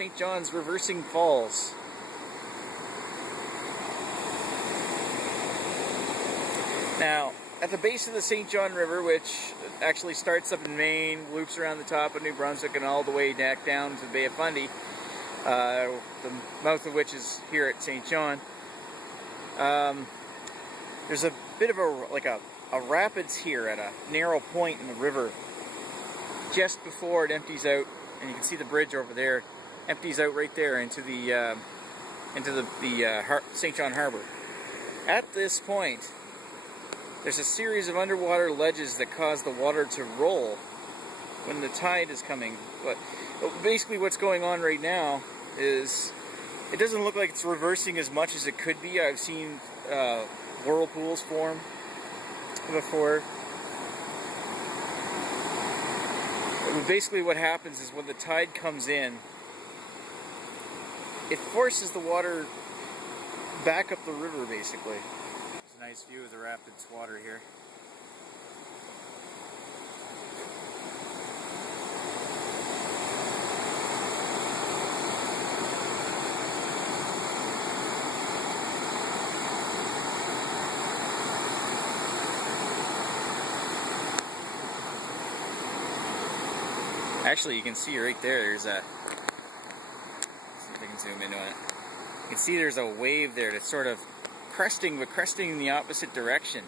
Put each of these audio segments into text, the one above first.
St. John's Reversing Falls. Now, at the base of the St. John River, which actually starts up in Maine, loops around the top of New Brunswick, and all the way back down to the Bay of Fundy, the mouth of which is here at St. John, there's a bit of a rapids here at a narrow point in the river just before it empties out, and you can see the bridge over there empties out right there into the St. John Harbor. At this point, there's a series of underwater ledges that cause the water to roll when the tide is coming. But basically what's going on right now is it doesn't look like it's reversing as much as it could be. I've seen whirlpools form before. But basically what happens is when the tide comes in, it forces the water back up the river, basically. It's a nice view of the rapids water here. Actually, you can see right there, there's a, let's see if I can zoom into it. You can see there's a wave there that's sort of cresting, but cresting in the opposite direction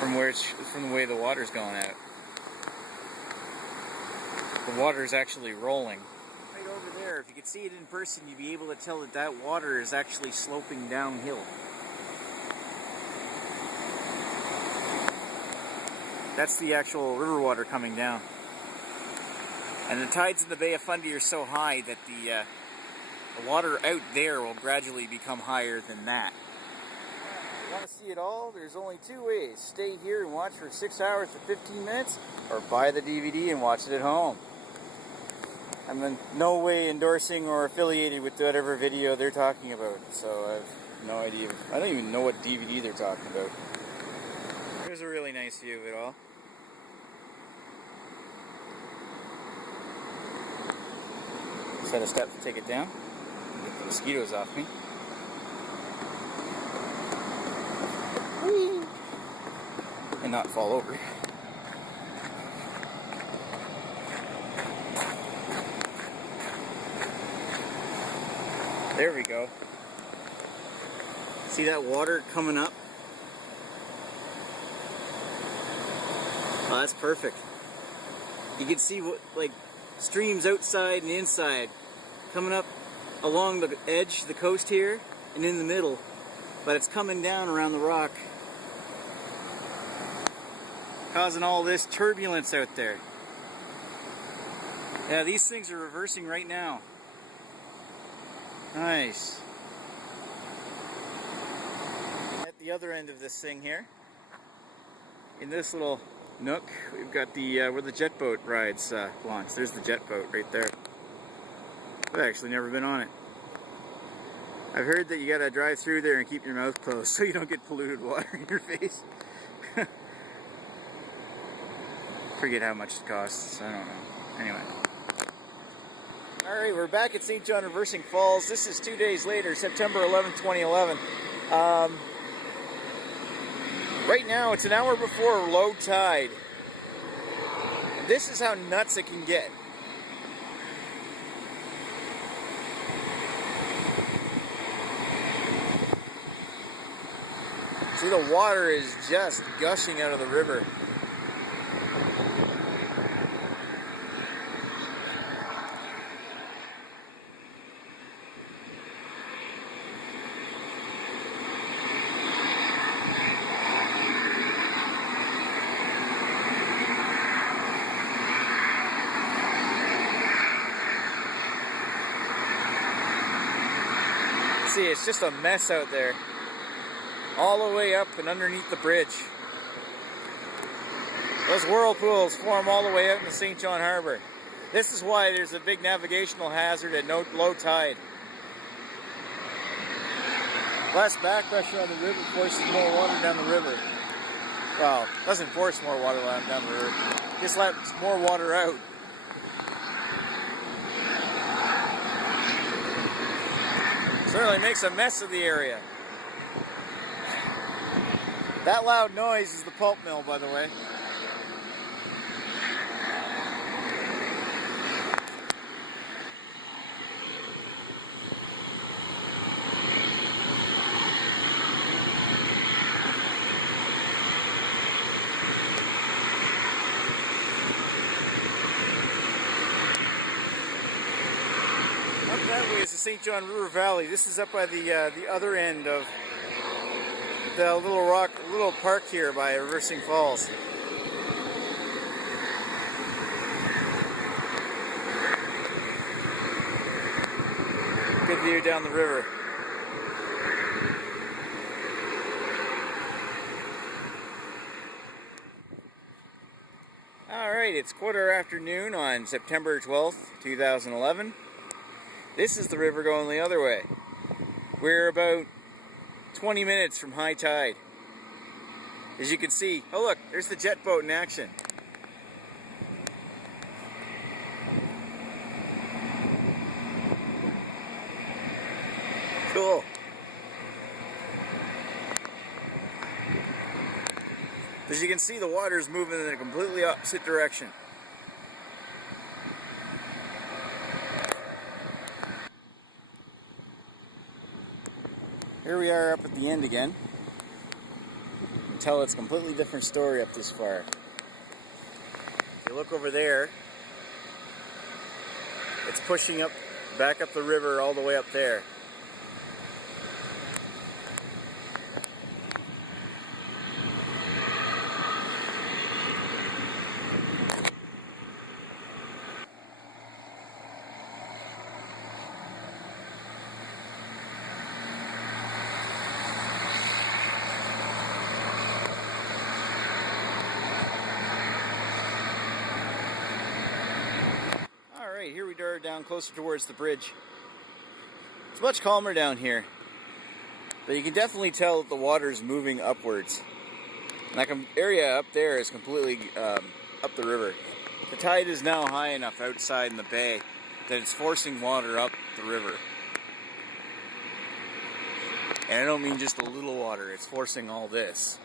from the way the water's going out. The water is actually rolling. Right over there, if you could see it in person, you'd be able to tell that that water is actually sloping downhill. That's the actual river water coming down. And the tides in the Bay of Fundy are so high that the water out there will gradually become higher than that. If you want to see it all, there's only two ways. Stay here and watch for 6 hours to 15 minutes, or buy the DVD and watch it at home. I'm in no way endorsing or affiliated with whatever video they're talking about, so I have no idea. I don't even know what DVD they're talking about. Here's a really nice view of it all. Set a step to take it down. Get the mosquitoes off me. Whee! And not fall over. There we go. See that water coming up? Oh, that's perfect. You can see what, like, streams outside and inside coming up along the edge, the coast here, and in the middle, but it's coming down around the rock, causing all this turbulence out there. Yeah, these things are reversing right now. Nice. At the other end of this thing here, in this little nook, we've got the where the jet boat rides launch. There's the jet boat right there. I've actually never been on it. I've heard that you gotta drive through there and keep your mouth closed so you don't get polluted water in your face. Forget how much it costs. I don't know. Anyway. Alright, we're back at St. John Reversing Falls. This is 2 days later, September 11th, 2011. Right now, it's an hour before low tide. This is how nuts it can get. See, the water is just gushing out of the river. See, it's just a mess out there. All the way up and underneath the bridge. Those whirlpools form all the way out in the St. John Harbor. This is why there's a big navigational hazard at low tide. Less back pressure on the river forces more water down the river. Well, doesn't force more water down the river. Just lets more water out. Certainly makes a mess of the area. That loud noise is the pulp mill, by the way. Up that way is the St. John River Valley. This is up by the other end of the little park here by Reversing Falls. Good view down the river. Alright, it's quarter after noon on September 12th, 2011. This is the river going the other way. We're about 20 minutes from high tide. As you can see, oh look, there's the jet boat in action. Cool. As you can see, the water is moving in a completely opposite direction. Here we are up at the end again. You can tell it's a completely different story up this far. If you look over there, it's pushing up, back up the river all the way up there. Here we are down closer towards the bridge. It's much calmer down here, but you can definitely tell that the water is moving upwards. That area up there is completely up the river. The tide is now high enough outside in the bay that it's forcing water up the river. And I don't mean just a little water, it's forcing all this.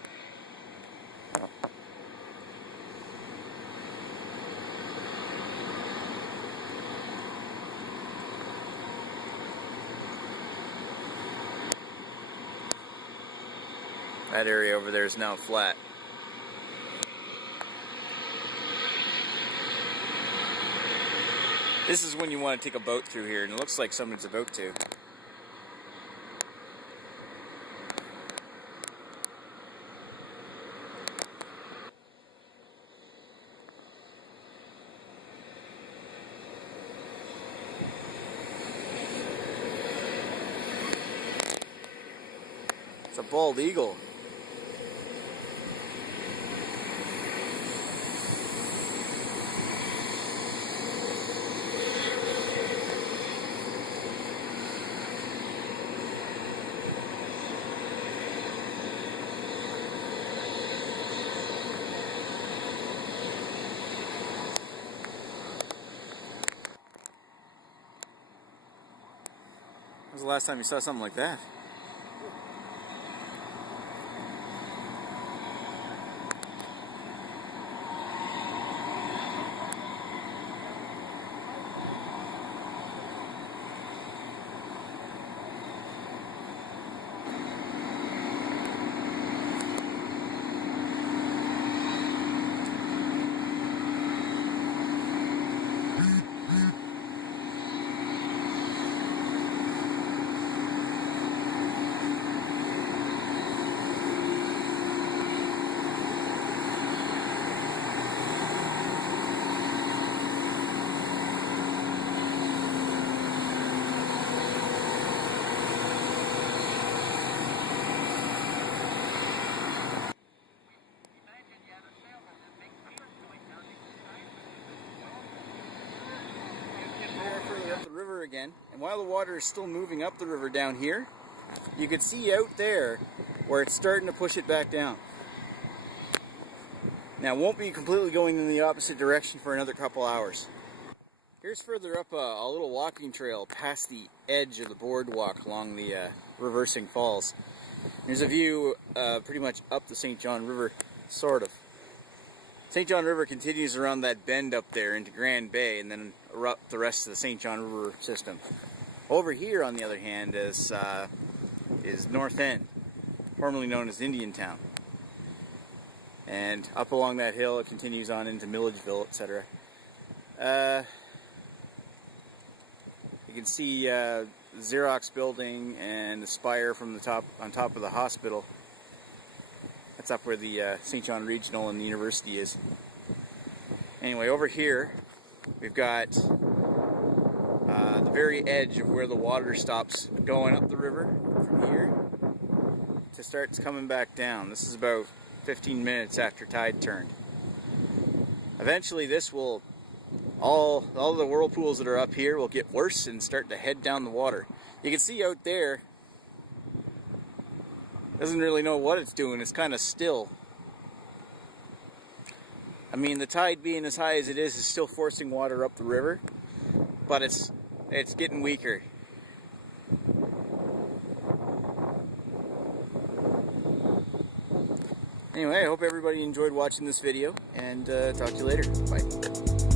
That area over there is now flat. This is when you want to take a boat through here, and it looks like someone's about to. It's a bald eagle. When was the last time you saw something like that? Up the river again, and while the water is still moving up the river down here, you can see out there where it's starting to push it back down. Now it won't be completely going in the opposite direction for another couple hours. Here's further up a little walking trail past the edge of the boardwalk along the reversing falls. There's a view pretty much up the St. John River, sort of. St. John River continues around that bend up there into Grand Bay and then up the rest of the St. John River system. Over here, on the other hand, is North End, formerly known as Indiantown. And up along that hill it continues on into Milledgeville, etc. You can see the Xerox building and the spire from the top, on top of the hospital. That's up where the St. John Regional and the university is. Anyway, over here we've got the very edge of where the water stops going up the river from here to starts coming back down. This is about 15 minutes after tide turned. Eventually this will, all the whirlpools that are up here will get worse and start to head down the water. You can see out there, doesn't really know what it's doing, it's kind of still. I mean, the tide being as high as it is still forcing water up the river, but it's getting weaker. Anyway, I hope everybody enjoyed watching this video, and talk to you later. Bye.